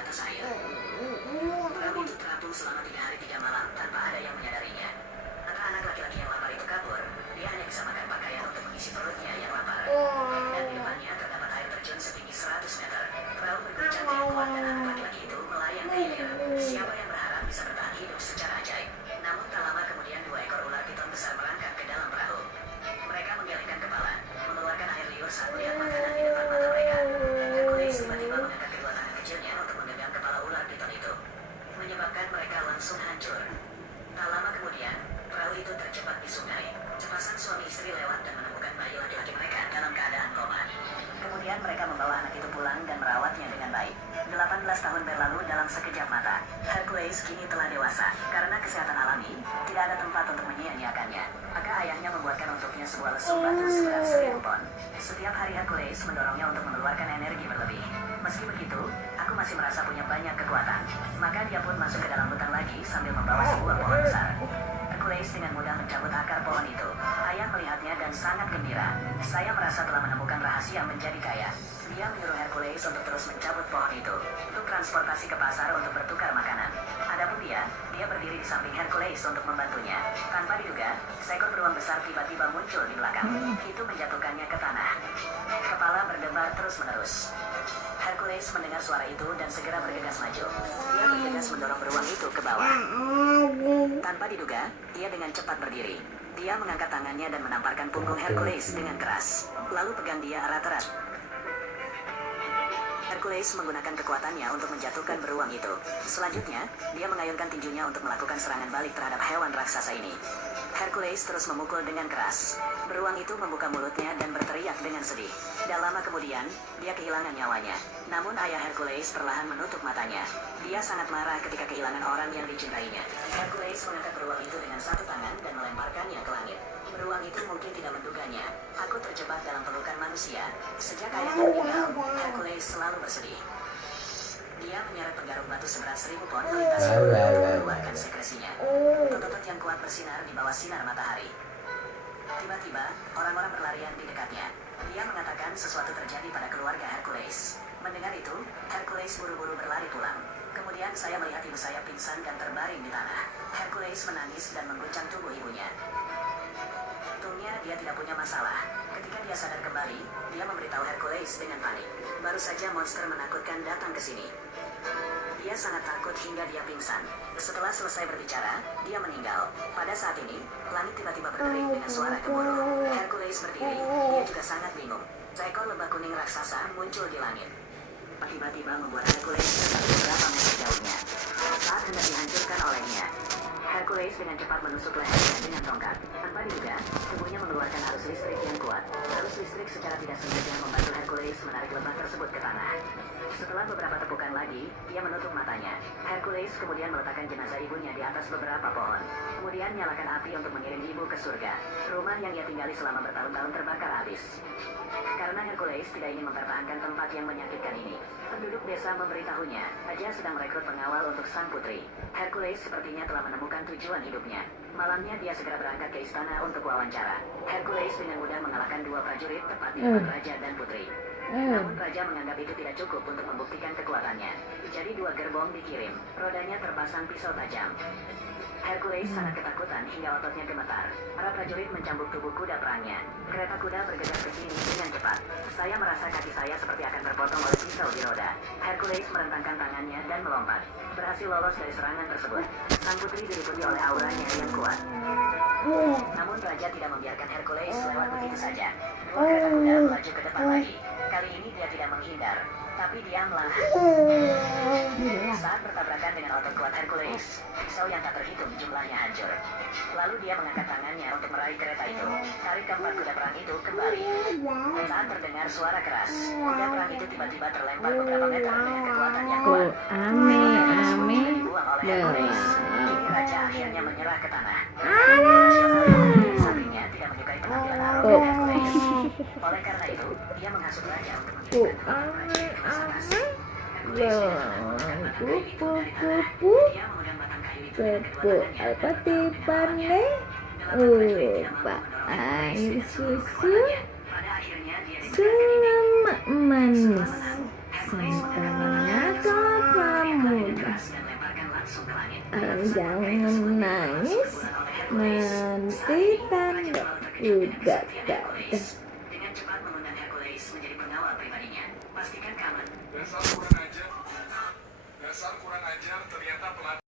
atas air. Perahu itu terapung selama 3 hari 3 malam tanpa ada yang menyadarinya. Anak-anak laki-laki yang lapar itu kabur. Dia hanya bisa makan pakaian untuk mengisi perutnya yang lapar. Dan di depannya terdapat air terjun setinggi 100 meter. Perahu berguncang dengan kuat dan anak laki-laki itu melayang ke hilir. Siapa yang berharap bisa bertahan hidup secara ajaib. Namun tak lama kemudian 2 ekor ular piton besar merangkak ke dalam perahu. Mereka menggelengkan kepala, mengeluarkan air liur saat melihat makanan di depan mata mereka. Hercules tiba-tiba mengangkat kedua tangan kecilnya untuk menggenggam kepala ular piton itu, menyebabkan mereka langsung hancur. Tak lama kemudian, perahu itu terjebak di sungai. Sepasang suami istri lewat dan menemukan bayi laki-laki mereka dalam keadaan koma. Kemudian mereka membawa anak itu pulang dan merawatnya dengan baik. 18 tahun berlalu dalam sekejap mata. Hercules kini telah dewasa. Karena kesehatan alami, tidak ada tempat untuk menyia-nyiakannya. Maka ayahnya membuatkan untuknya sebuah lesung batu seberat 1000 pon. Setiap hari Hercules mendorongnya untuk mengeluarkan energi berlebih. Meski begitu, aku masih merasa punya banyak kekuatan. Maka dia pun masuk ke dalam hutan lagi sambil membawa sebuah pohon besar. Hercules dengan mudah mencabut akar pohon itu. Ayah melihatnya dan sangat gembira. Saya merasa telah menemukan rahasia menjadi kaya. Dia menyuruh Hercules untuk terus mencabut pohon itu untuk transportasi ke pasar untuk bertukar makanan. Adapun dia berdiri di samping Hercules untuk membantunya. Tanpa diduga, seekor beruang besar tiba-tiba muncul di belakang. Itu menjatuhkannya ke tanah. Kepala berdebar terus-menerus. Hercules mendengar suara itu dan segera bergegas maju. Dia bergegas mendorong beruang itu ke bawah. Tanpa diduga, dia dengan cepat berdiri. Dia mengangkat tangannya dan menamparkan punggung Hercules dengan keras. Lalu pegang dia erat-erat. Hercules menggunakan kekuatannya untuk menjatuhkan beruang itu. Selanjutnya, dia mengayunkan tinjunya untuk melakukan serangan balik terhadap hewan raksasa ini. Hercules terus memukul dengan keras. Beruang itu membuka mulutnya dan berteriak dengan sedih. Tak lama kemudian, dia kehilangan nyawanya. Namun ayah Hercules perlahan menutup matanya. Dia sangat marah ketika kehilangan orang yang dicintainya. Hercules mengangkat beruang itu dengan satu tangan dan melemparkannya ke langit. Beruang itu mungkin tidak menduganya. Aku terjebak dalam pelukan manusia. Sejak ayahnya meninggal, Hercules selalu bersedih. Dia menyeret penggaruk batu seberat 1000 pon melintasi mulut untuk mengeluarkan sekresinya. Otot yang kuat bersinar di bawah sinar matahari. Tiba-tiba, orang-orang berlarian di dekatnya. Dia mengatakan sesuatu terjadi pada keluarga Hercules. Mendengar itu, Hercules buru-buru berlari pulang. Kemudian saya melihat ibu saya pingsan dan terbaring di tanah. Hercules menangis dan mengguncang tubuh ibunya. Untungnya dia tidak punya masalah. Ketika dia sadar kembali, dia memberitahu Hercules dengan panik. Baru saja monster menakutkan datang ke sini. Dia sangat takut hingga dia pingsan. Setelah selesai berbicara, dia meninggal. Pada saat ini, langit tiba-tiba berdering dengan suara gemuruh. Hercules berdiri, dia juga sangat bingung. Seekor lebah kuning raksasa muncul di langit. Tiba-tiba membuat Hercules terjatuh beberapa meter jauhnya. Saat hendak dihancurkan olehnya, Hercules dengan cepat menusuk lehernya dengan tongkat. Tanpa diduga, tubuhnya mengeluarkan arus listrik yang kuat. Arus listrik secara tidak sengaja membantu Hercules menarik lebah tersebut ke tanah. Setelah beberapa tepukan lagi, dia menutup matanya. Hercules kemudian meletakkan jenazah ibunya di atas beberapa pohon. Kemudian nyalakan api untuk mengirim ibu ke surga. Rumah yang ia tinggali selama bertahun-tahun terbakar habis. Karena Hercules tidak ingin mempertahankan tempat yang menyakitkan ini, penduduk desa memberitahunya, raja sedang merekrut pengawal untuk sang putri. Hercules sepertinya telah menemukan tujuan hidupnya. Malamnya dia segera berangkat ke istana untuk wawancara. Hercules dengan mudah mengalahkan 2 prajurit tepat di depan raja dan putri. Namun raja menganggap itu tidak cukup untuk membuktikan kekuatannya. Jadi 2 gerbong dikirim, rodanya terpasang pisau tajam. Hercules sangat ketakutan hingga ototnya gemetar. Para prajurit mencambuk tubuh kuda perangnya. Kereta kuda bergegas ke sini dengan cepat. Saya merasa kaki saya seperti akan terpotong oleh pisau di roda. Hercules merentangkan tangannya dan melompat. Berhasil lolos dari serangan tersebut. Sang putri diliputi oleh auranya yang kuat. Namun raja tidak membiarkan Hercules lewat begitu saja. 2 kereta kuda melaju ke depan lagi. Kali ini dia tidak menghindar, tapi diamlah. Saat bertabrakan dengan otot kuat Hercules, pisau yang tak terhitung jumlahnya hancur. Lalu dia mengangkat tangannya untuk meraih kereta itu. Tarik keempat kuda perang itu kembali. Saat terdengar suara keras, kuda perang itu tiba-tiba terlempar beberapa meter dengan kekuatan yang kuat. Dibuang oleh Hercules. Kini raja akhirnya menyerah ke tanah. Sampingnya tidak menyukai penampilan arogan Hercules. Oleh karena itu, dia menghasut raja untuk mengirimkan prajurit ke Masakas. Hercules tidak melepaskan batang kayu itu dari tanah. Dia memegang batang kayu itu dengan kedua tangannya. Pak air susu selama manis santannya kelapa Jangan nangis, nanti tanda udah dadah. Dengan cepat mengundang Hercules menjadi pengawal pribadinya. Pastikan keamanan. Dasar kurang ajar ternyata pelatih.